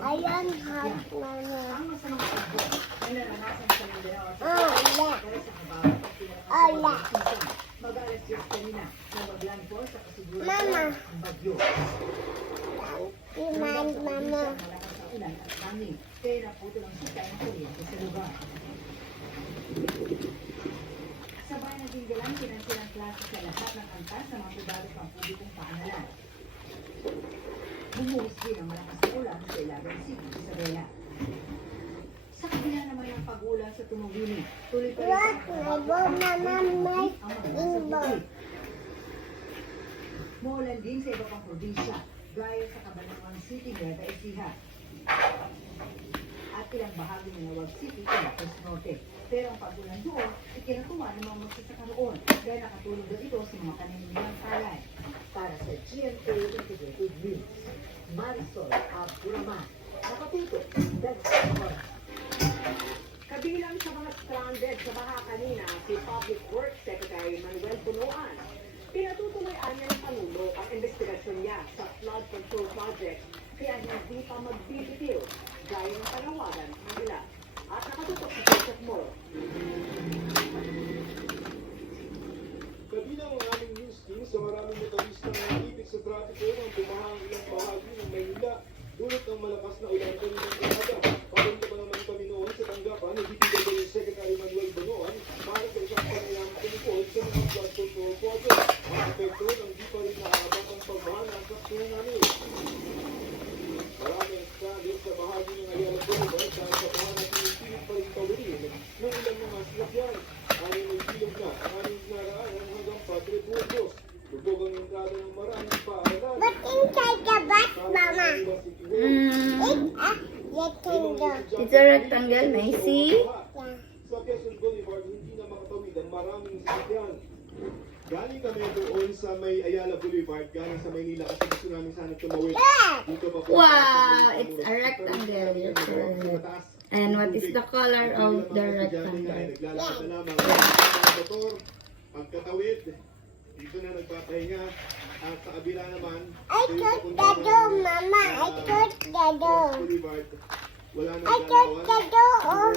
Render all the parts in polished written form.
Ayan, hot mama. Ala. Mama. Iman, mama. Sabay naging galang pinansilang klase sa lahat ng antas sa mga pribado pang publikong paaralan. Bumuhos din ang malakas na ulan sa Ilagan City, Isabela. Sa kabila naman ng pag-ulan sa Tumawini, tuloy pa rin ang Maulan din sa iba pang probinsya, gaya sa Cabanatuan City, Nueva Ecija. At ilang bahagi ng Nawag City, Ilocos Norte. Pero ang pag-ulan doon, ikinatuwa ng mga magsasaka roon dahil nakatulong daw ito sa mga kaninilang palay. Para sa GMA Integrated News, Marisol Abduraman, nakatutok, Dagsamor. Kabilang sa mga stranded sa baha kanina, si Public Works Secretary Manuel Bunuan. Pinatutuloy-an niya ng Pangulo ang investigasyon niya sa flood control project kaya hindi pa magbibitiw gaya ng panawagan ng ilan. At nakatutok si Joseph Moro. Kabilang ang aming news team sa maraming motoristang nangipit sa trapiko ng bumahang ilang bahagi ng Maynila dulot ng malakas na ulan kaninang umaga. Papunta pa naman kami noon sa tanggapan na bibigyan ng Secretary Manuel Bunuan para sa isang panayang tungkol sa mga flood control project. Ang epekto ng di pa rin nakaabang ang pagbaha sa tsunami. Maraming stranded sa bahagi ng Ayala Boulevard dahil sa baha na pinipilit pa rin tawirin ng ilang mga sasakyan. Ayon ay silog na ang aming naraanan hanggang Padre Burgos. Lubog ang entrada ng maraming paaralan. But inside the bus, mama. It's a rectangle, may see? Sa Quezon Boulevard, hindi na makatawid ang maraming sasakyan. Galing kami doon sa may Ayala Boulevard, galing sa Maynila kasi gusto namin sana tumawid. Dito pa po. Wow, it's a rectangle. And what is the color of the rectangle? Naglalakad na lamang ang motor, pagkatawid, dito na nagpapahinga. At sa kabila naman, I took the door, mama. I took the door. Boulevard, wala nang I took the door.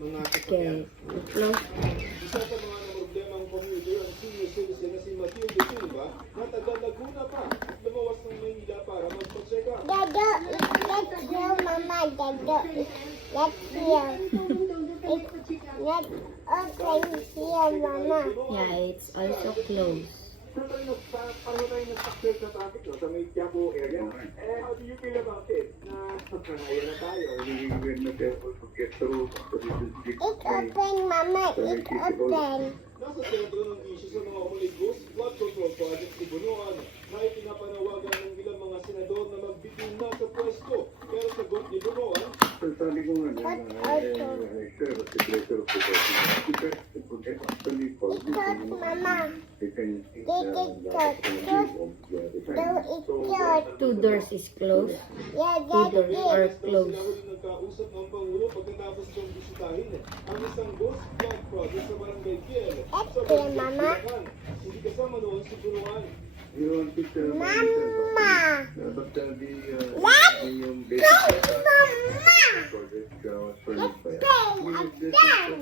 mga Okay, sasakyan. close. Isa sa mga problemang commuter ang senior citizen na si Matilde Silva na taga Laguna pa at lumawas ng Maynila para magpatseka. The door is not here, mama. The door is not here. It's not open here, mama. Yeah, it's also closed. Paano tayo nag-success sa traffic sa may Quiapo area? How do you feel about it? Na ayan na tayo. It's open, mama. It's open. Nasa sentro ng issue sa mga umaligos, flood control project si Bunuan na ipinapanawagan ng ilang mga senador na magbitiw na sa pwesto. Pero sagot ni Bunuan, sabi ko nga na sir, secretary of the It's hot, mama. Two doors is closed. Yeah, Two that's doors are it. closed. sila huli nagkausap ng Pangulo pagkatapos itong bisitahin ang isang ghost flood project sa Barangay Kiel. Sa Okay, mama. Bulacan. Hindi kasama noon si Bunuan. Mama. But the What? yung Mama. project was Let's furnished by play again.